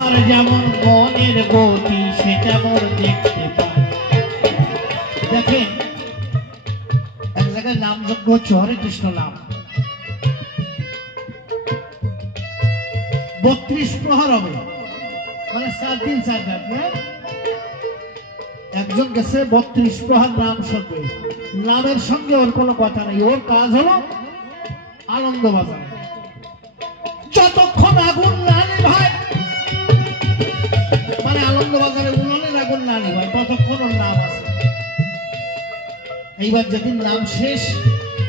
যেমন মনের গতি সে তেমন দেখতে পায়। দেখেন এক জায়গায় নামযজ্ঞ হচ্ছে, হরে কৃষ্ণ নাম 32 প্রহর হবে, মানে 4 দিন 4 রাত। একজন গেছে 32 প্রহর নাম শুনবে, নামের সঙ্গে ওর কোনো কথা নেই, ওর কাজ হলো আনন্দ বাজার। যতক্ষণ আগুন না নিভায়, মানে আনন্দ বাজারে উনুনের আগুন না নিভায়, ততক্ষণ ওর নাম আছে। এইবার যেদিন নাম শেষ,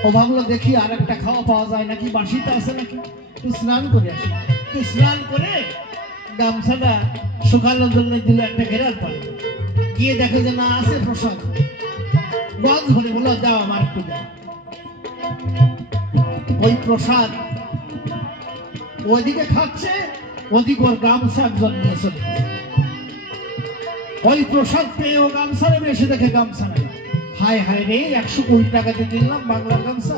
ও ভাবলো দেখি আর একটা খাওয়া পাওয়া যায় নাকি, বাসিটা আছে নাকি, তুই স্নান করে আসি। তুই স্নান করে গামছাটা শুকানোর জন্য দিল একটা ঘেরাল পানি, গিয়ে দেখে যে না আছে প্রসাদ, গজ ধরে বললো যাও আমার একটু দাও। ওই প্রসাদ ওইদিকে খাচ্ছে, ওদিকে ওর গামছা একজন নিয়ে চলে গেছে। ওই প্রসাদ পেয়ে ও গামছা নেবে, এসে দেখে গামছা নেই। হায় হায় রে, 120 টাকা দিয়ে কিনলাম বাংলার গামছা,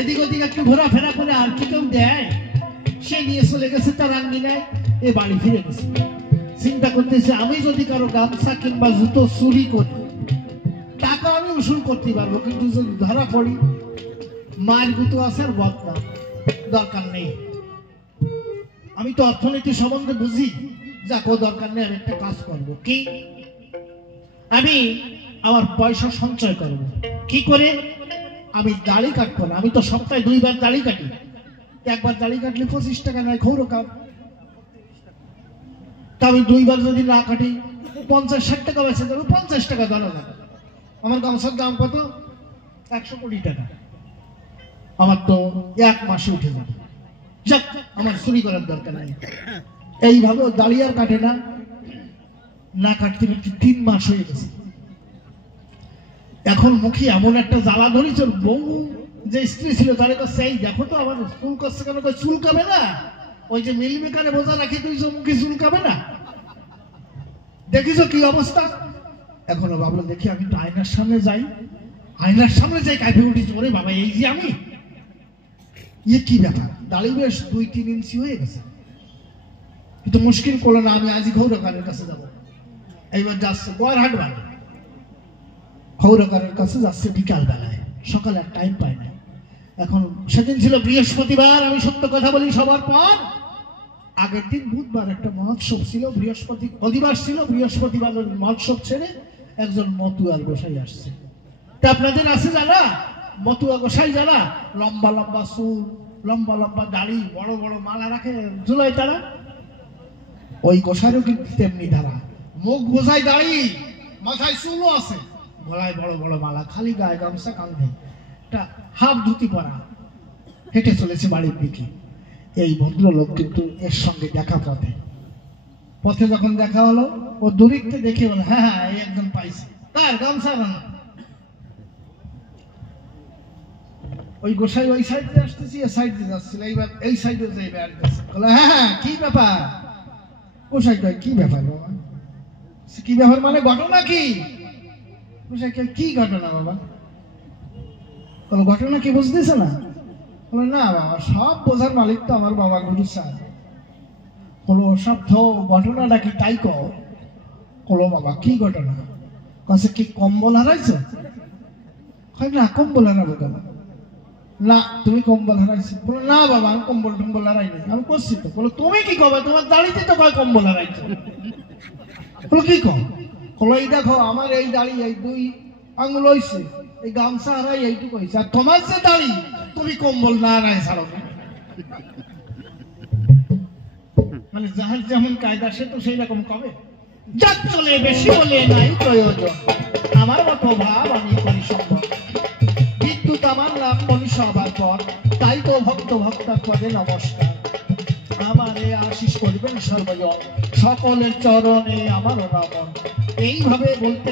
এদিক ওদিক একটু ঘোরাফেরা করে আর কি কেউ দেয়? সে নিয়ে চলে গেছে তার আঙ্গিনায়, এ বাড়ি ফিরে গেছে। চিন্তা করতেছে আমি যদি কারো গামছা কিংবা জুতো চুরি করি, টাকা আমি উসুল করতে পারবো, কিন্তু যদি ধরা পড়ি, মায়ের গুতো আছে আর বদনাম, দরকার নেই। আমি তো অর্থনীতি সম্বন্ধে বুঝি, যাক ও দরকার নেই, আমি একটা কাজ করবো। কি? আমি আমার পয়সা সঞ্চয় করবো। কি করে? আমি দাড়ি কাটবো না, আমি তো সপ্তাহে 2 বার দাড়ি কাটি, একবার দাড়ি কাটলে 25 টাকা নেয় খৌর কাপ, তা আমি 2 বার যদি না কাটি 50-60 টাকা বেঁচে যাবে, 50 টাকা ধরা যাবে। আমার গামছার দাম কত? 100 কোটি টাকা, আমার তো 1 মাসে উঠে যাবে। যাক, আমার চুরি করার দরকার নাই। এইভাবে দাড়ি আর কাটে না, না কাটতে কাটতে 3 মাস হয়ে গেছে। এখন মুখে এমন একটা জ্বালা ধরেছে, বউ যে স্ত্রী ছিল তার কাছে, এই দেখো তো আমার চুল করছে কেন? চুল কাবে না, ওই যে মিল মেকারে বোঝা রাখি তুই মুখে চুল কাবে না, দেখিস কি অবস্থা? এখনো ভাবলো দেখি আমি তো আয়নার সামনে যাই, আয়নার সামনে যাই কাঁপে উঠেছি, ওরে বাবা এই যে আমি, ইয়ে কি ব্যাপার, দাড়ি বেশ 2-3 ইঞ্চি হয়ে গেছে। কিন্তু মুশকিল করলো না, আমি আজই খৌরকারের কাছে যাবো। এইবার যাচ্ছে গড়হাট বাড়ি, খৌরকারের কাছে যাচ্ছে বিকাল বেলায়, সকালে আর টাইম পায় না। এখন সেদিন ছিল বৃহস্পতিবার, আমি সত্য কথা বলি সবার পর, আগের দিন বুধবার একটা মহোৎসব ছিল, অধিবাস ছিল, বৃহস্পতিবার মহোৎসব ছেড়ে একজন মতুয়ার গোসাই আসছে। তা আপনাদের আছে যারা মতুয়া গোসাই, যারা লম্বা লম্বা চুল, লম্বা লম্বা দাড়ি, বড় বড় মালা রাখে ঝুলায়, তারা ওই গোসাইরও কিন্তু তেমনি ধারা, মুখ বোঝাই দাড়ি, মাথায় চুলও আছে, গলায় বড় বড় মালা, খালি গায়ে গামছা, কাঁধে একটা হাফ ধুতি পরা, হেঁটে চলেছে বাড়ির দিকে। এই ভদ্রলোক কিন্তু এর সঙ্গে দেখা পথে পথে যখন দেখা হলো, ও দূরিতে দেখে বলে হ্যাঁ হ্যাঁ এই একজন পাইছে, কার গামছা না? ওই গোসাই ওই সাইড দিয়ে আসতেছি, এই সাইড দিয়ে যাচ্ছিল, এইবার এই সাইডে যাইবে আসতেছে, বলে হ্যাঁ হ্যাঁ কি ব্যাপার? গোসাই কয় কি ব্যাপার বাবা? কি ব্যাপার মানে ঘটনা কি? গোসাই কয় কি ঘটনা বাবা? বলো ঘটনা কি বুঝতেছে না? বলো না বাবা, সব বোঝার মালিক তো আমার বাবা গুরু স্যার। বলো সব তো ঘটনাটা কি তাই কও? বলো বাবা কি ঘটনা? কাছে কি কম্বল হারাইছো? না কম্বল হারাবো কেন? না তুমি কম্বল হারাইছো? বলো না বাবা আমি কম্বল টম্বল হারাইনি, আমি করছি তো। বলো তুমি কি কবে? তোমার দাড়িতে তো কয় কম্বল হারাইছো। বলো কি কম? বলো এই দেখো আমার এই দাড়ি এই 2 আঙুল হইছে, এই গামছা হারাই এইটুকু হয়েছে, আর তোমার যে দাড়ি তুমি কম্বল না হারাই ছাড়ো। মানে যাহার যেমন কায়দা সে তো সেই রকম কবে। যাক চলে বেশি বলে নাই প্রয়োজন, আমার মতো ভাব আমি করি সম্ভব, বিদ্যুৎ আমার নাম বলি সবার পর, তাই তো ভক্ত ভক্তার পদে নমস্কার। আমারে আশিস করবেন সর্বজন, সকলের চরণে আমার নমন। এইভাবে বলতে